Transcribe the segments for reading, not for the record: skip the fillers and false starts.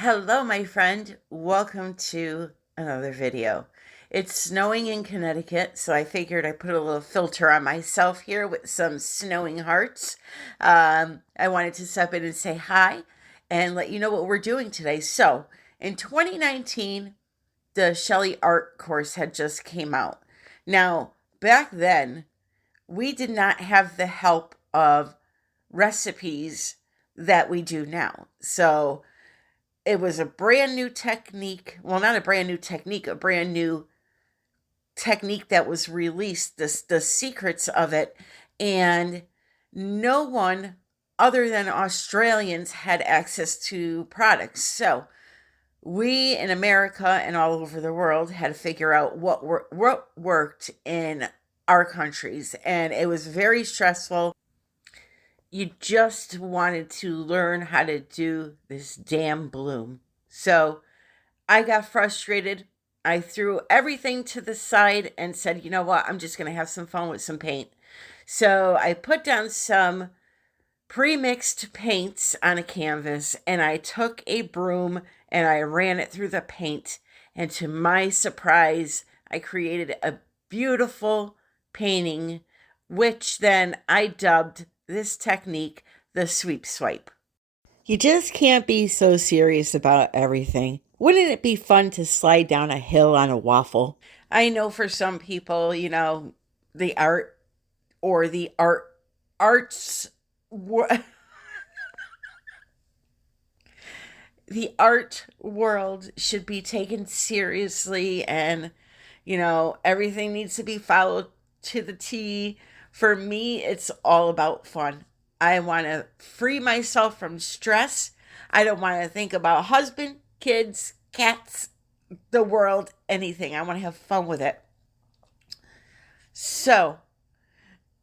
Hello, my friend. Welcome to another video. It's snowing in Connecticut, so I figured I'd put a little filter on myself here with some snowing hearts. I wanted to step in and say hi and let you know what we're doing today. So, in 2019, the Shelley Art course had just came out. Now, back then, we did not have the help of recipes that we do now. So, it was a brand new technique. Well, not a brand new technique, a brand new technique that was released, the secrets of it. And no one other than Australians had access to products. So we in America and all over the world had to figure out what worked in our countries. And it was very stressful. You just wanted to learn how to do this damn bloom. So I got frustrated. I threw everything to the side and said, you know what? I'm just going to have some fun with some paint. So I put down some pre-mixed paints on a canvas and I took a broom and I ran it through the paint. And to my surprise, I created a beautiful painting, which then I dubbed this technique the sweep swipe. You just can't be so serious about everything. Wouldn't it be fun to slide down a hill on a waffle? I know for some people, the art or the arts the art world should be taken seriously, and everything needs to be followed to the T. For me, it's all about fun. I want to free myself from stress. I don't want to think about husband, kids, cats, the world, anything. I want to have fun with it. So,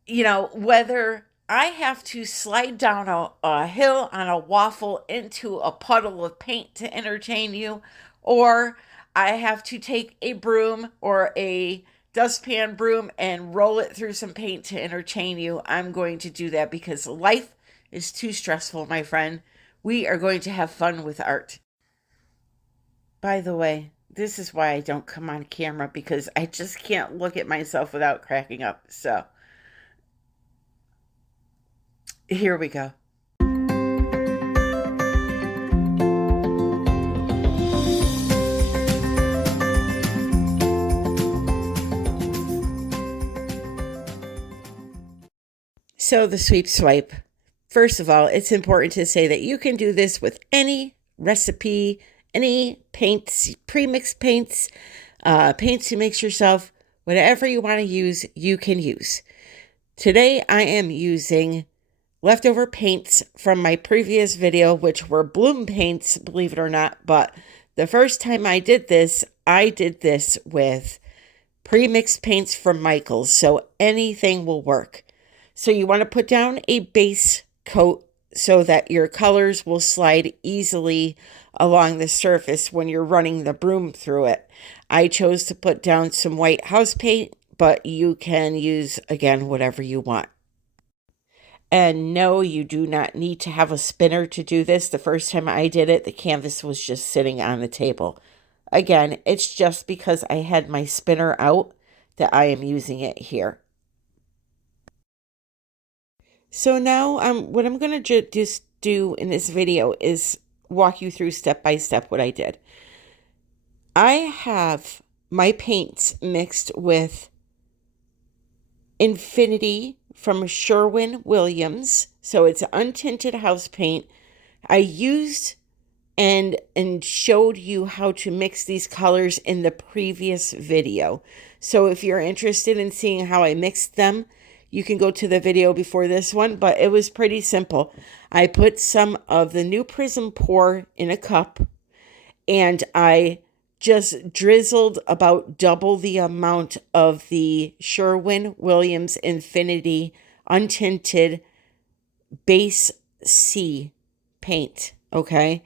whether I have to slide down a hill on a waffle into a puddle of paint to entertain you, or I have to take a broom or a dustpan broom and roll it through some paint to entertain you, I'm going to do that because life is too stressful, my friend. We are going to have fun with art. By the way, this is why I don't come on camera, because I just can't look at myself without cracking up. So, here we go. So the sweep swipe. First of all, it's important to say that you can do this with any recipe, any paints, pre-mixed paints, paints you mix yourself, whatever you want to use, you can use. Today I am using leftover paints from my previous video, which were bloom paints, believe it or not. But the first time I did this with pre-mixed paints from Michaels, so anything will work. So you want to put down a base coat so that your colors will slide easily along the surface when you're running the broom through it. I chose to put down some white house paint, but you can use, again, whatever you want. And no, you do not need to have a spinner to do this. The first time I did it, the canvas was just sitting on the table. Again, it's just because I had my spinner out that I am using it here. So now what I'm going to just do in this video is walk you through step by step what I did. I have my paints mixed with Infinity from Sherwin-Williams. So it's untinted house paint. I used and showed you how to mix these colors in the previous video. So if you're interested in seeing how I mixed them, you can go to the video before this one, but it was pretty simple. I put some of the new Prism Pour in a cup, and I just drizzled about double the amount of the Sherwin-Williams Infinity untinted base C paint, okay?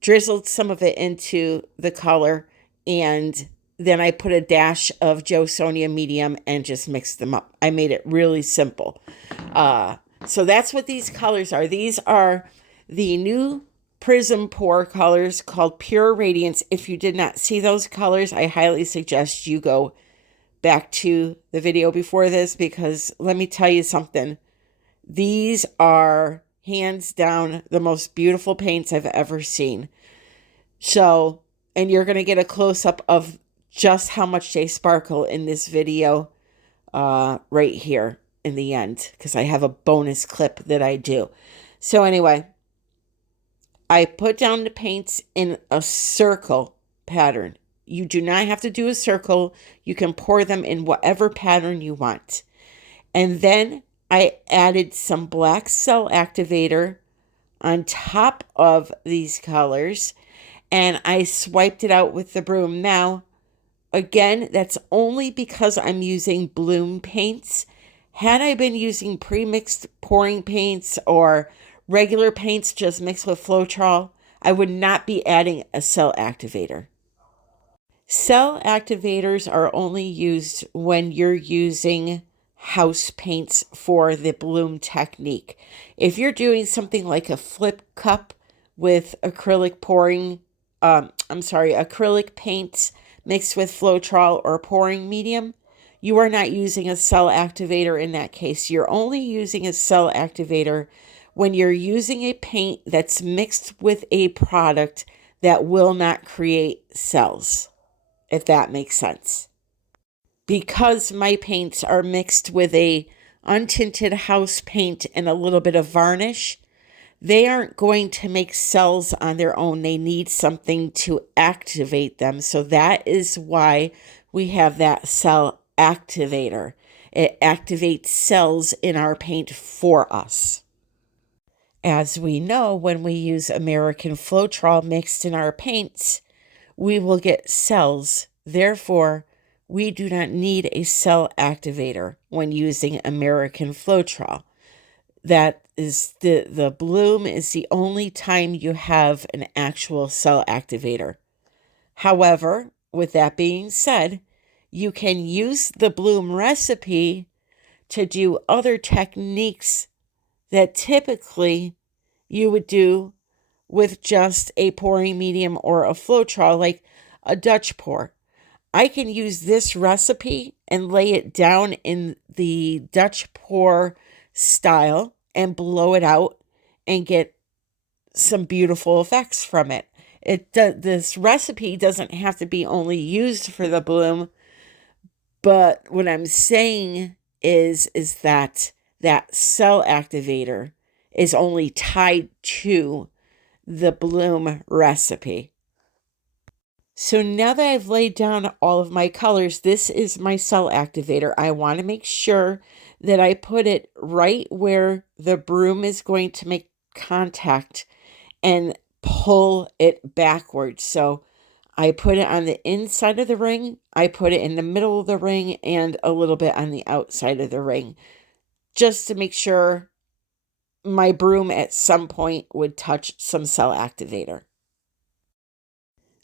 Drizzled some of it into the color, and then I put a dash of Joe Sonia medium and just mixed them up. I made it really simple. So that's what these colors are. These are the new prism pour colors called Pure Radiance. If you did not see those colors, I highly suggest you go back to the video before this, because let me tell you something. These are hands down the most beautiful paints I've ever seen. So, and you're going to get a close-up of just how much they sparkle in this video right here in the end, because I have a bonus clip that I do. So anyway, I put down the paints in a circle pattern. You do not have to do a circle. You can pour them in whatever pattern you want. And then I added some black cell activator on top of these colors, and I swiped it out with the broom. Now, again, that's only because I'm using bloom paints. Had I been using pre-mixed pouring paints or regular paints just mixed with FLOETROL, I would not be adding a cell activator. Cell activators are only used when you're using house paints for the bloom technique. If you're doing something like a flip cup with acrylic acrylic paints mixed with FLOETROL or pouring medium, you are not using a cell activator in that case. You're only using a cell activator when you're using a paint that's mixed with a product that will not create cells, if that makes sense. Because my paints are mixed with a untinted house paint and a little bit of varnish, they aren't going to make cells on their own. They need something to activate them. So that is why we have that cell activator. It activates cells in our paint for us. As we know, when we use American FLOETROL mixed in our paints, we will get cells. Therefore, we do not need a cell activator when using American FLOETROL. That is the bloom is the only time you have an actual cell activator. However, with that being said, you can use the bloom recipe to do other techniques that typically you would do with just a pouring medium or a FLOETROL, like a Dutch pour. I can use this recipe and lay it down in the Dutch pour style and blow it out and get some beautiful effects from it. This recipe doesn't have to be only used for the bloom, but what I'm saying is that cell activator is only tied to the bloom recipe. So now that I've laid down all of my colors, this is my cell activator. I want to make sure that I put it right where the broom is going to make contact and pull it backwards. So I put it on the inside of the ring, I put it in the middle of the ring, and a little bit on the outside of the ring, just to make sure my broom at some point would touch some cell activator.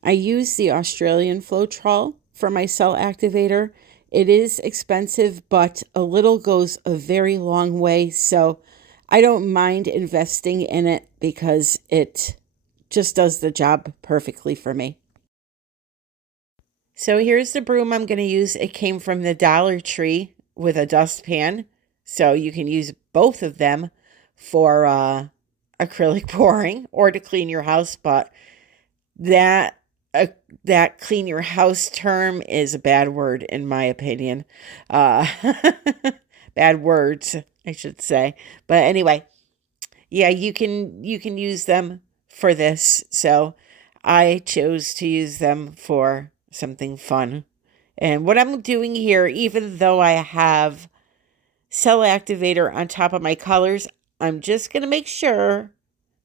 I use the Australian FLOETROL for my cell activator. It is expensive, but a little goes a very long way, so I don't mind investing in it because it just does the job perfectly for me. So here's the broom I'm going to use. It came from the Dollar Tree with a dustpan, so you can use both of them for acrylic pouring or to clean your house, but that clean your house term is a bad word in my opinion. Bad words, I should say. But anyway, yeah, you can use them for this. So I chose to use them for something fun. And what I'm doing here, even though I have cell activator on top of my colors, I'm just going to make sure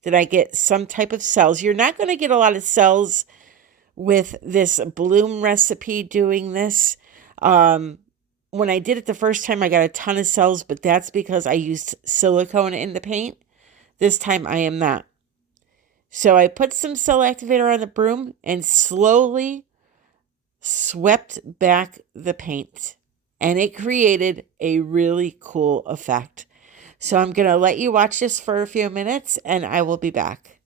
that I get some type of cells. You're not going to get a lot of cells with this bloom recipe doing this. When I did it the first time, I got a ton of cells, but that's because I used silicone in the paint. This time I am not. So I put some cell activator on the broom and slowly swept back the paint, and it created a really cool effect. So I'm going to let you watch this for a few minutes and I will be back.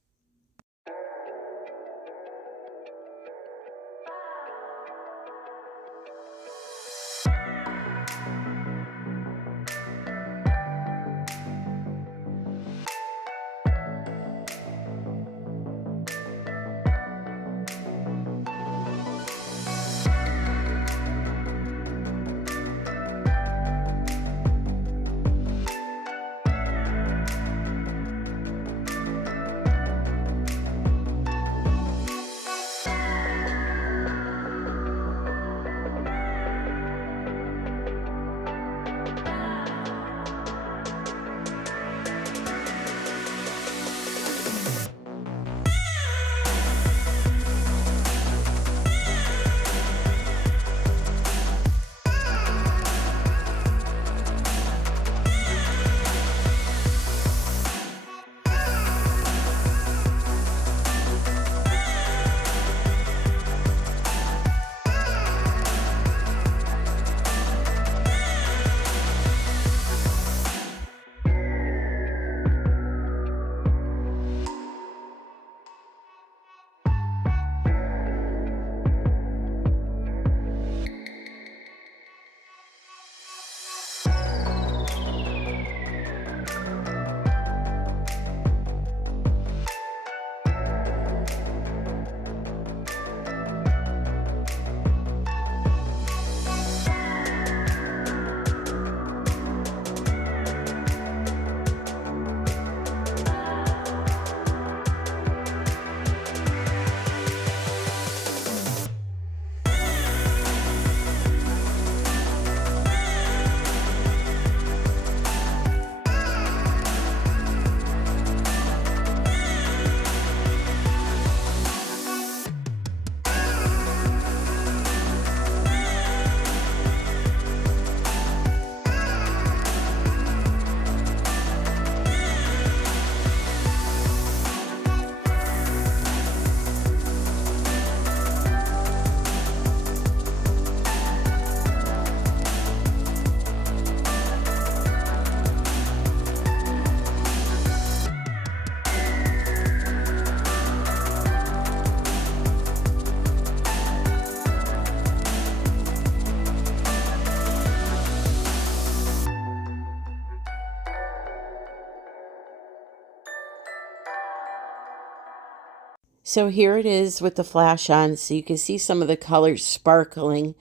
So here it is with the flash on, so you can see some of the colors sparkling.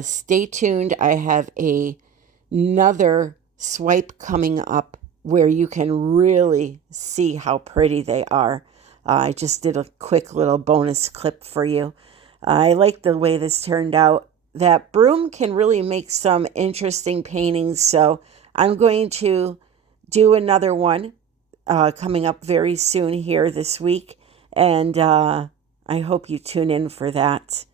Stay tuned. I have another swipe coming up where you can really see how pretty they are. I just did a quick little bonus clip for you. I like the way this turned out. That Broom can really make some interesting paintings, so I'm going to do another one coming up very soon here this week, and I hope you tune in for that.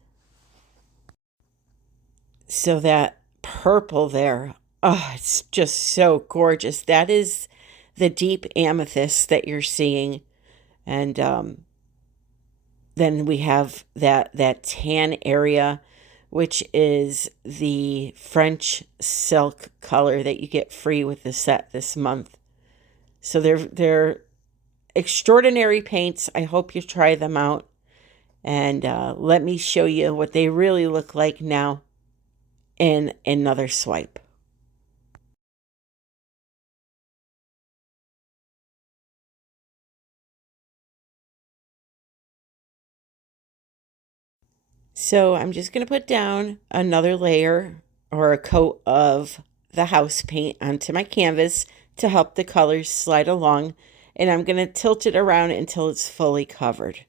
So that purple there, oh, it's just so gorgeous. That is the deep amethyst that you're seeing, and then we have that tan area, which is the French silk color that you get free with the set this month. So they're extraordinary paints. I hope you try them out, and let me show you what they really look like now in another swipe. So I'm just going to put down another layer or a coat of the house paint onto my canvas to help the colors slide along, and I'm going to tilt it around until it's fully covered.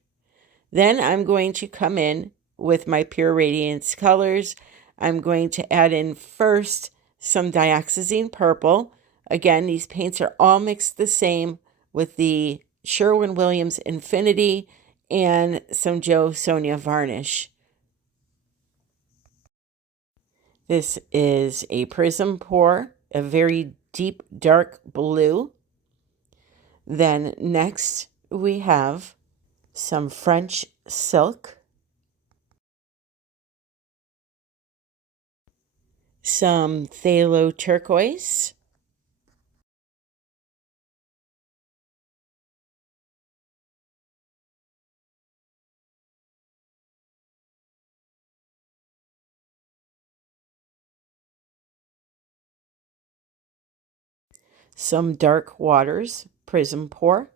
Then I'm going to come in with my Pure Radiance colors. I'm going to add in first some dioxazine purple. Again, these paints are all mixed the same with the Sherwin-Williams Infinity and some Joe Sonia varnish. This is a prism pour, a very deep dark blue. Then next we have some French silk, some phthalo turquoise, some dark waters prism pour,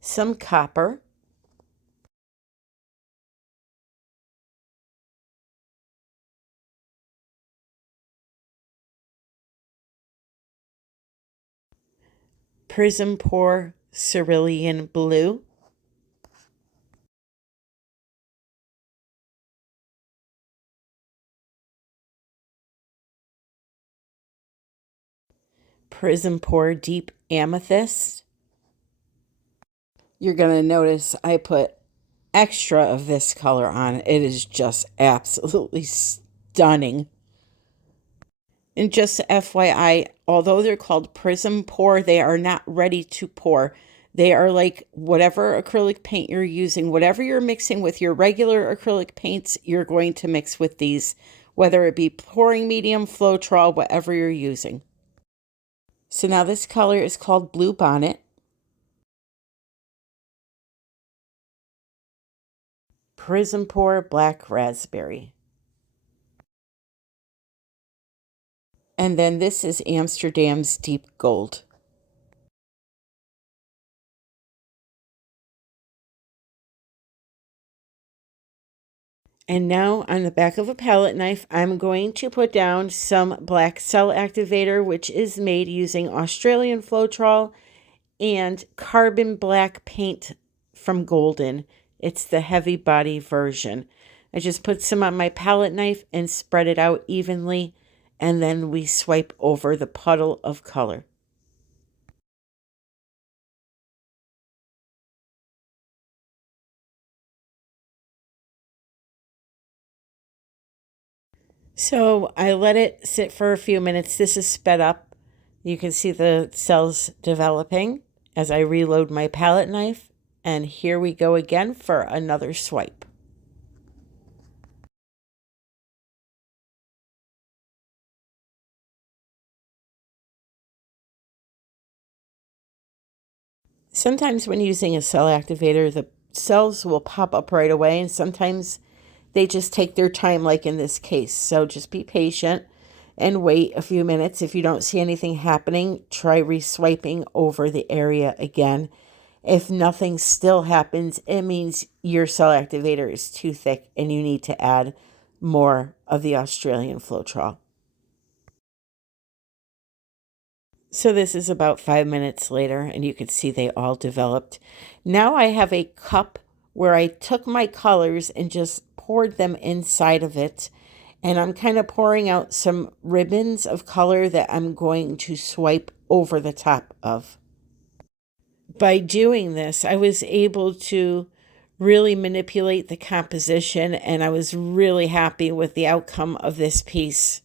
some copper, prism pour cerulean blue, prism pour deep amethyst. You're going to notice I put extra of this color on. It is just absolutely stunning. And just FYI, although they're called prism pour, they are not ready to pour. They are like whatever acrylic paint you're using, whatever you're mixing with your regular acrylic paints, you're going to mix with these, whether it be pouring medium, FLOETROL, whatever you're using. So now this color is called Blue Bonnet. Prism pour Black Raspberry. And then this is Amsterdam's Deep Gold. And now on the back of a palette knife, I'm going to put down some black cell activator, which is made using Australian FLOETROL and carbon black paint from Golden. It's the heavy body version. I just put some on my palette knife and spread it out evenly, and then we swipe over the puddle of color. So I let it sit for a few minutes. This is sped up. You can see the cells developing as I reload my palette knife. And here we go again for another swipe. Sometimes when using a cell activator, the cells will pop up right away, and sometimes they just take their time, like in this case. So just be patient. and wait a few minutes. If you don't see anything happening, try reswiping over the area again. If nothing still happens, it means your cell activator is too thick and you need to add more of the Australian FLOETROL. So this is about 5 minutes later, and you can see they all developed. Now I have a cup where I took my colors and just poured them inside of it. And I'm kind of pouring out some ribbons of color that I'm going to swipe over the top of. By doing this, I was able to really manipulate the composition, and I was really happy with the outcome of this piece.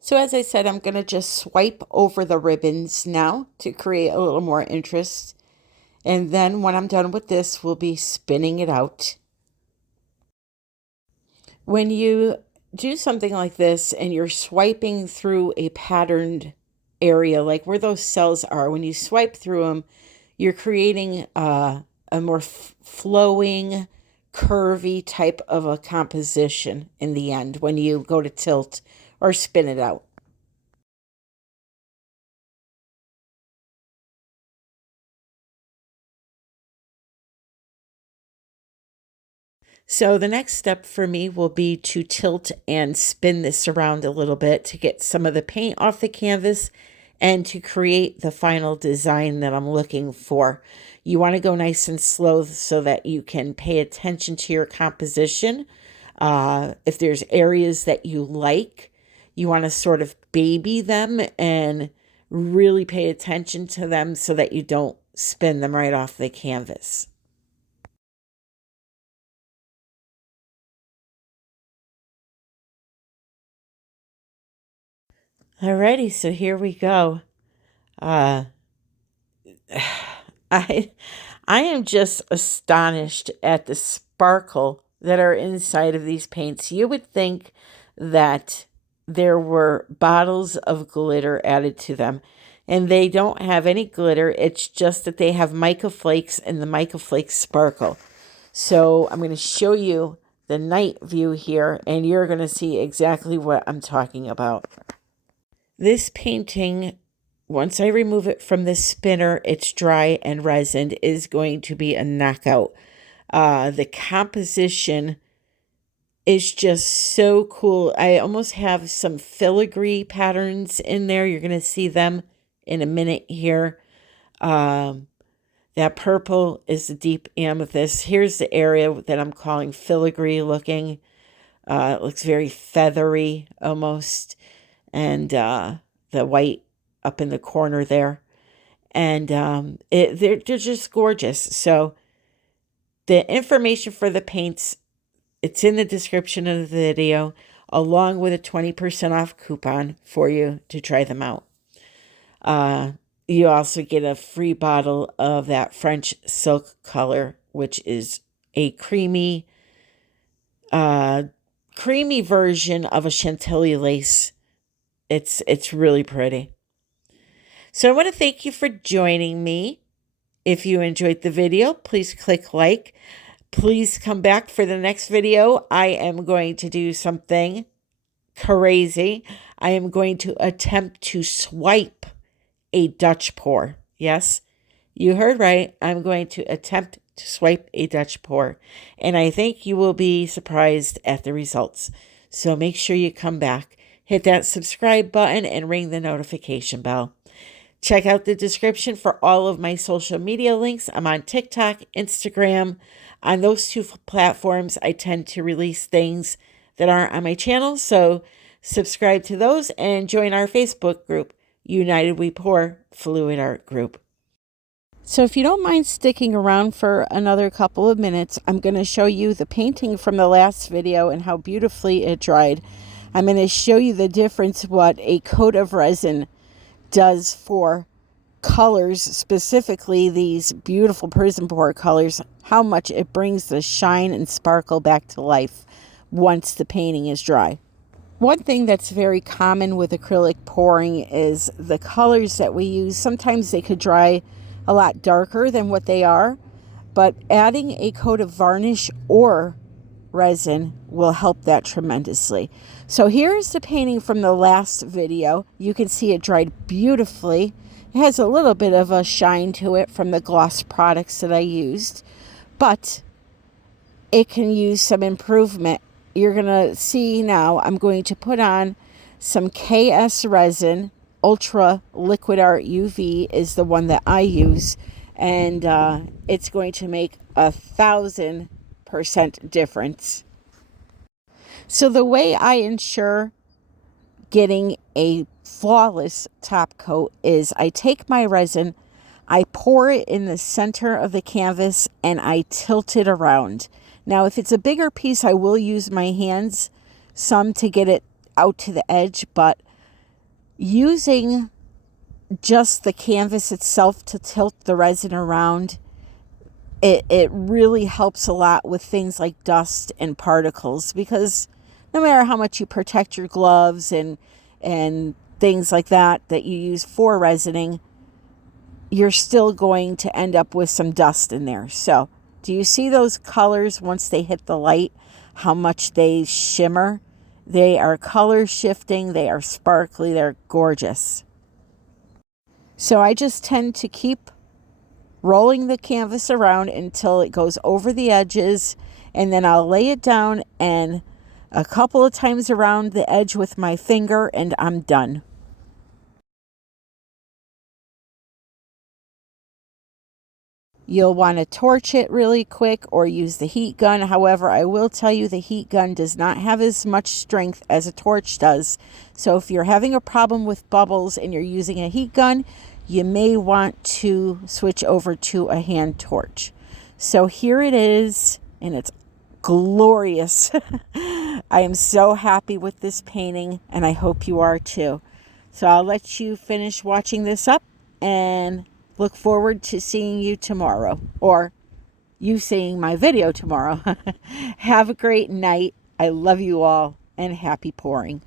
So as I said, I'm going to just swipe over the ribbons now to create a little more interest. And then when I'm done with this, we'll be spinning it out. When you do something like this and you're swiping through a patterned area, like where those cells are, when you swipe through them, you're creating a more flowing, curvy type of a composition in the end when you go to tilt or spin it out. So the next step for me will be to tilt and spin this around a little bit to get some of the paint off the canvas and to create the final design that I'm looking for. You want to go nice and slow so that you can pay attention to your composition. If there's areas that you like, you want to sort of baby them and really pay attention to them so that you don't spin them right off the canvas. Alrighty, so here we go. Uh, I am just astonished at the sparkle that are inside of these paints. You would think that there were bottles of glitter added to them, and they don't have any glitter. It's just that they have mica flakes, and the mica flakes sparkle. So I'm going to show you the night view here, and you're going to see exactly what I'm talking about. This painting, once I remove it from the spinner, it's dry and resined, is going to be a knockout. The composition is just so cool. I almost have some filigree patterns in there. You're going to see them in a minute here. That purple is the deep amethyst. Here's the area that I'm calling filigree looking. It looks very feathery almost. And the white up in the corner there. And they're just gorgeous. So the information for the paints, it's in the description of the video, along with a 20% off coupon for you to try them out. You also get a free bottle of that French silk color, which is a creamy version of a Chantilly lace. It's really pretty. So I want to thank you for joining me. If you enjoyed the video, please click like. Please come back for the next video. I am going to do something crazy. I am going to attempt to swipe a Dutch pour. Yes, you heard right. I'm going to attempt to swipe a Dutch pour. And I think you will be surprised at the results. So make sure you come back. Hit that subscribe button and ring the notification bell. Check out the description for all of my social media links. I'm on TikTok, Instagram. On those two platforms, I tend to release things that aren't on my channel. So subscribe to those and join our Facebook group, United We Pour Fluid Art Group. So if you don't mind sticking around for another couple of minutes, I'm going to show you the painting from the last video and how beautifully it dried. I'm going to show you the difference what a coat of resin does for colors, specifically these beautiful prison pour colors, how much it brings the shine and sparkle back to life once the painting is dry. One thing that's very common with acrylic pouring is the colors that we use. Sometimes they could dry a lot darker than what they are, but adding a coat of varnish or resin will help that tremendously. So here's the painting from the last video. You can see it dried beautifully. It has a little bit of a shine to it from the gloss products that I used, but it can use some improvement. You're going to see now I'm going to put on some KS resin. Ultra Liquid Art UV is the one that I use, and it's going to make 1,000% difference. So the way I ensure getting a flawless top coat is I take my resin, I pour it in the center of the canvas, and I tilt it around. Now, if it's a bigger piece, I will use my hands some to get it out to the edge, but using just the canvas itself to tilt the resin around, it really helps a lot with things like dust and particles, because no matter how much you protect your gloves and things like that you use for resining, you're still going to end up with some dust in there. So do you see those colors once they hit the light, how much they shimmer? They are color shifting, they are sparkly, they're gorgeous. So I just tend to keep rolling the canvas around until it goes over the edges, and then I'll lay it down and a couple of times around the edge with my finger, and I'm done. You'll want to torch it really quick or use the heat gun. However, I will tell you the heat gun does not have as much strength as a torch does. So if you're having a problem with bubbles and you're using a heat gun, you may want to switch over to a hand torch. So here it is, and it's glorious. I am so happy with this painting, and I hope you are too. So I'll let you finish watching this up and look forward to seeing you tomorrow, or you seeing my video tomorrow. Have a great night. I love you all, and happy pouring.